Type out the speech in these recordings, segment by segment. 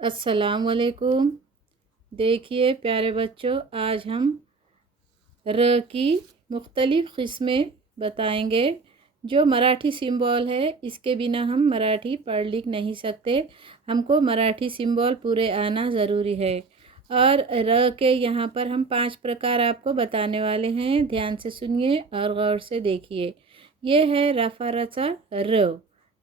अस्सलाम वालेकुम। देखिए प्यारे बच्चों, आज हम र की मुख्तलिफ़ क़िस्में बताएंगे। जो मराठी सिंबल है, इसके बिना हम मराठी पढ़ लिख नहीं सकते। हमको मराठी सिंबल पूरे आना ज़रूरी है। और र के यहाँ पर हम 5 प्रकार आपको बताने वाले हैं। ध्यान से सुनिए और गौर से देखिए। ये है रफ़ा रचा र,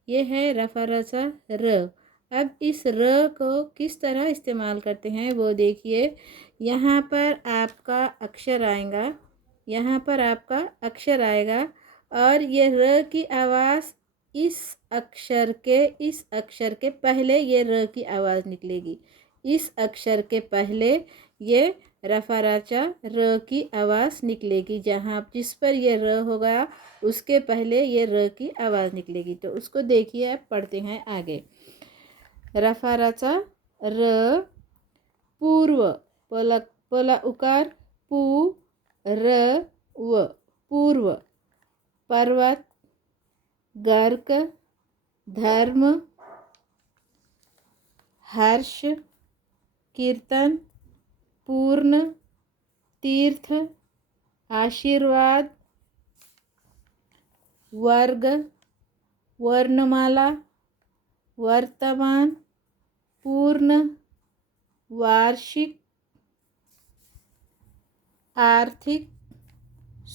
ये है रफ़ा रचा र। अब इस र को किस तरह इस्तेमाल करते हैं वो देखिए। यहाँ पर आपका अक्षर आएगा, यहाँ पर आपका अक्षर आएगा और ये र की आवाज़ इस अक्षर के पहले ये र की आवाज़ निकलेगी। इस अक्षर के पहले ये रफ़ा रचा र की आवाज़ निकलेगी। जहाँ जिस पर ये र होगा उसके पहले ये र की आवाज़ निकलेगी। तो उसको देखिए, आप पढ़ते हैं आगे। रफ़ा रचा र, पूर्व, पला उकार पू, र व, पूर्व, पर्वत, गर्क, धर्म, हर्ष, कीर्तन, पूर्ण, तीर्थ, आशीर्वाद, वर्ग, वर्णमाला, वर्तमान, पूर्ण, वार्षिक, आर्थिक,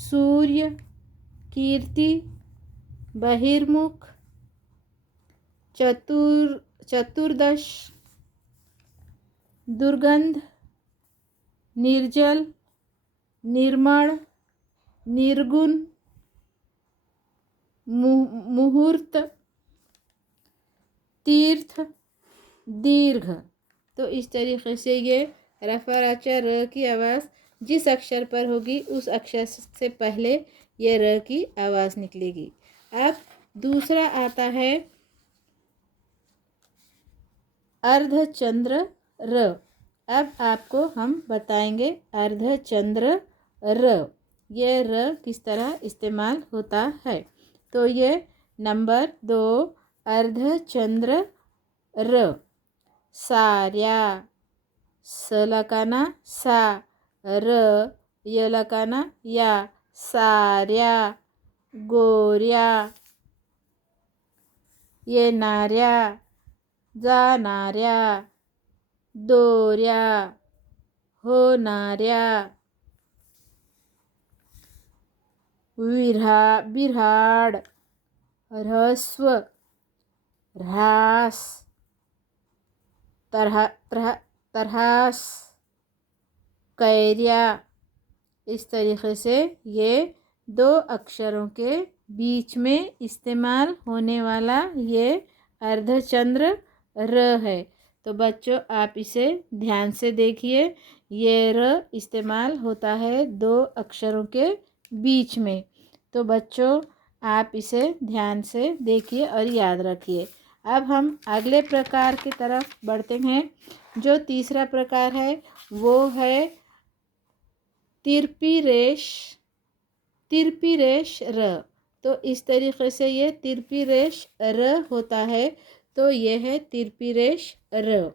सूर्य, कीर्ति, बहिर्मुख, चतुर्दश, दुर्गंध, निर्जल, निर्मल, निर्गुण, मुहूर्त, तीर्थ, दीर्घ। तो इस तरीके से ये रफ़ा रचा र की आवाज़ जिस अक्षर पर होगी उस अक्षर से पहले ये र की आवाज़ निकलेगी। अब दूसरा आता है अर्धचंद्र र। अब आपको हम बताएंगे अर्धचंद्र र, ये र किस तरह इस्तेमाल होता है। तो ये नंबर 2 अर्धचंद्र र। सार्या, स लकाना सा, र य लकाना या, सार्या, गोऱ्या, येणाऱ्या, जाणाऱ्या, दोऱ्या, होणाऱ्या, विराड, ह्रस्व, ह्रास, तरहास, कैर्या। इस तरीके से ये 2 अक्षरों के बीच में इस्तेमाल होने वाला ये अर्धचंद्र र है। तो बच्चों, आप इसे ध्यान से देखिए। ये र इस्तेमाल होता है 2 अक्षरों के बीच में। तो बच्चों, आप इसे ध्यान से देखिए और याद रखिए। अब हम अगले प्रकार की तरफ बढ़ते हैं। जो तीसरा प्रकार है वो है तिरपी रेश र। तो इस तरीके से ये तिरपी रेश र होता है। तो ये है तिरपी रेश र।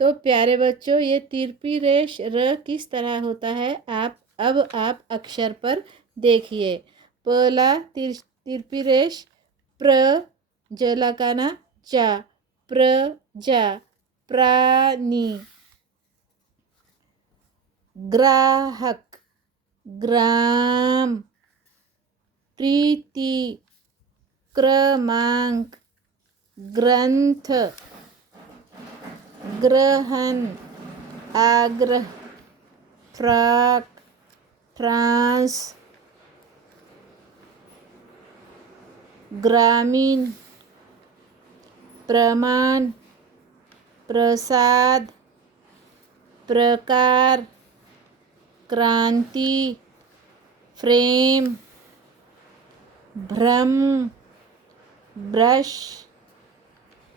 तो प्यारे बच्चों, ये तिरपी रेश र किस तरह होता है अब आप अक्षर पर देखिए। पहला तिरपी रेश प्र, ज लगाना जा, प्रजा, प्राणी, ग्राहक, ग्राम, प्रीति, क्रमांक, ग्रंथ, ग्रहण, आग्रह, फ्राक, फ्रांस, ग्रामीण, प्रमाण, प्रसाद, प्रकार, क्रांति, फ्रेम, भ्रम, ब्रश,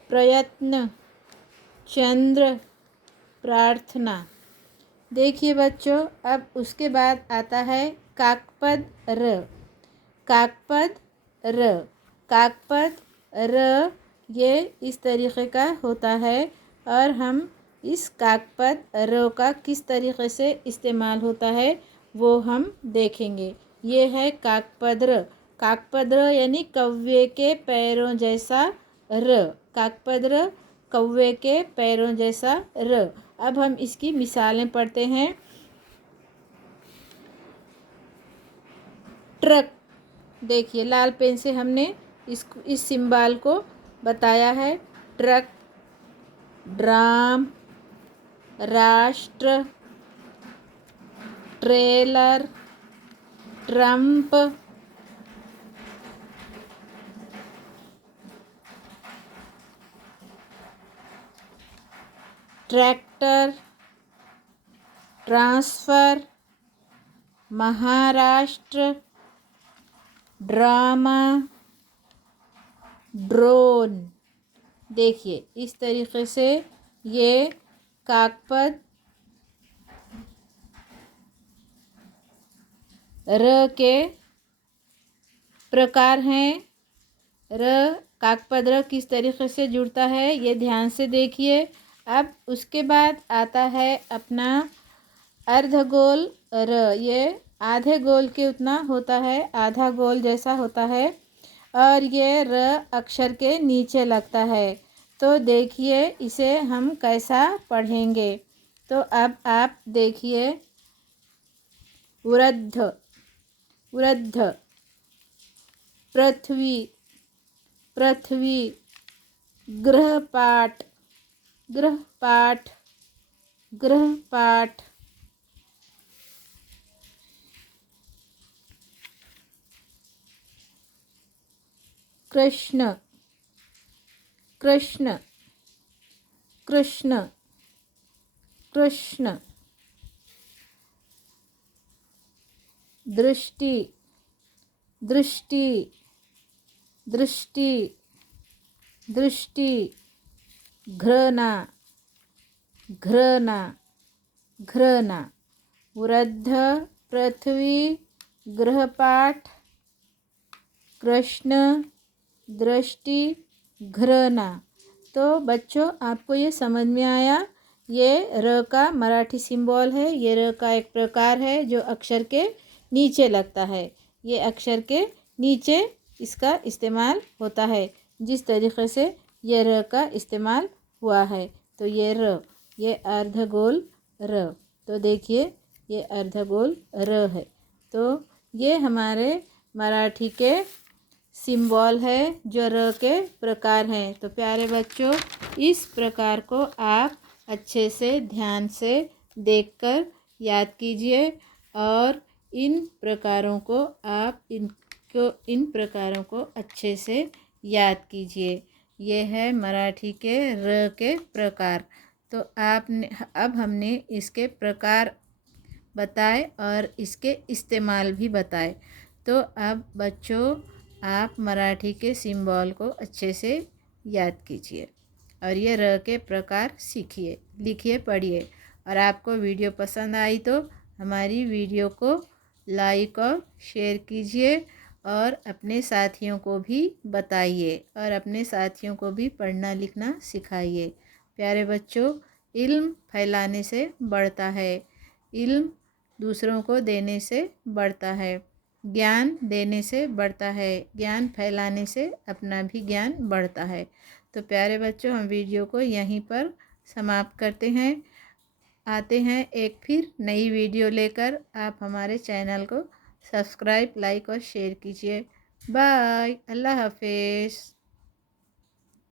प्रयत्न, चंद्र, प्रार्थना। देखिए बच्चों, अब उसके बाद आता है काकपद र। काकपद र, काकपद र ये इस तरीके का होता है और हम इस काकपद र का किस तरीके से इस्तेमाल होता है वो हम देखेंगे। ये है काकपद र। काकपद र यानी कौवे के पैरों जैसा र। काकपद र, कौवे के पैरों जैसा र। अब हम इसकी मिसालें पढ़ते हैं। ट्रक, देखिए लाल पेन से हमने इस सिंबल को बताया है। ट्रक, ड्राम, राष्ट्र, trailer, Trump, tractor, transfer, Maharashtra, drama, drone. देखिए इस तरीके से ये काकपद र के प्रकार हैं। र, काकपद र किस तरीके से जुड़ता है ये ध्यान से देखिए। अब उसके बाद आता है अपना अर्धगोल र। ये आधे गोल के उतना होता है, आधा गोल जैसा होता है और ये र अक्षर के नीचे लगता है। तो देखिए इसे हम कैसा पढ़ेंगे। तो अब आप देखिए, वृद्ध, वृद्ध, पृथ्वी, पृथ्वी, गृहपाठ, गृहपाठ, गृहपाठ, कृष्ण, कृष्ण, कृष्ण, कृष्ण, दृष्टि, दृष्टि, दृष्टि, दृष्टि, घृणा, घृणा, घृणा। वृद्ध, पृथ्वी, गृहपाठ, कृष्ण, दृष्टि, घृणा। तो बच्चों आपको ये समझ में आया। ये र का मराठी सिंबल है। ये र का एक प्रकार है जो अक्षर के नीचे लगता है। ये अक्षर के नीचे इसका इस्तेमाल होता है। जिस तरीके से ये र का इस्तेमाल हुआ है। तो ये र, ये अर्धगोल र। तो देखिए ये अर्धगोल र है। तो ये हमारे मराठी के सिंबल है जो र के प्रकार हैं। तो प्यारे बच्चों, इस प्रकार को आप अच्छे से ध्यान से देखकर याद कीजिए और इन प्रकारों को इन प्रकारों को अच्छे से याद कीजिए। ये है मराठी के र के प्रकार। तो आपने अब हमने इसके प्रकार बताए और इसके इस्तेमाल भी बताए। तो अब बच्चों आप मराठी के सिंबल को अच्छे से याद कीजिए और ये र के प्रकार सीखिए, लिखिए, पढ़िए। और आपको वीडियो पसंद आई तो हमारी वीडियो को लाइक और शेयर कीजिए और अपने साथियों को भी बताइए और अपने साथियों को भी पढ़ना लिखना सिखाइए। प्यारे बच्चों, इल्म फैलाने से बढ़ता है, इल्म दूसरों को देने से बढ़ता है, ज्ञान देने से बढ़ता है, ज्ञान फैलाने से अपना भी ज्ञान बढ़ता है। तो प्यारे बच्चों, हम वीडियो को यहीं पर समाप्त करते हैं। आते हैं एक फिर नई वीडियो लेकर। आप हमारे चैनल को सब्सक्राइब, लाइक और शेयर कीजिए। बाय, अल्लाह हाफिज़।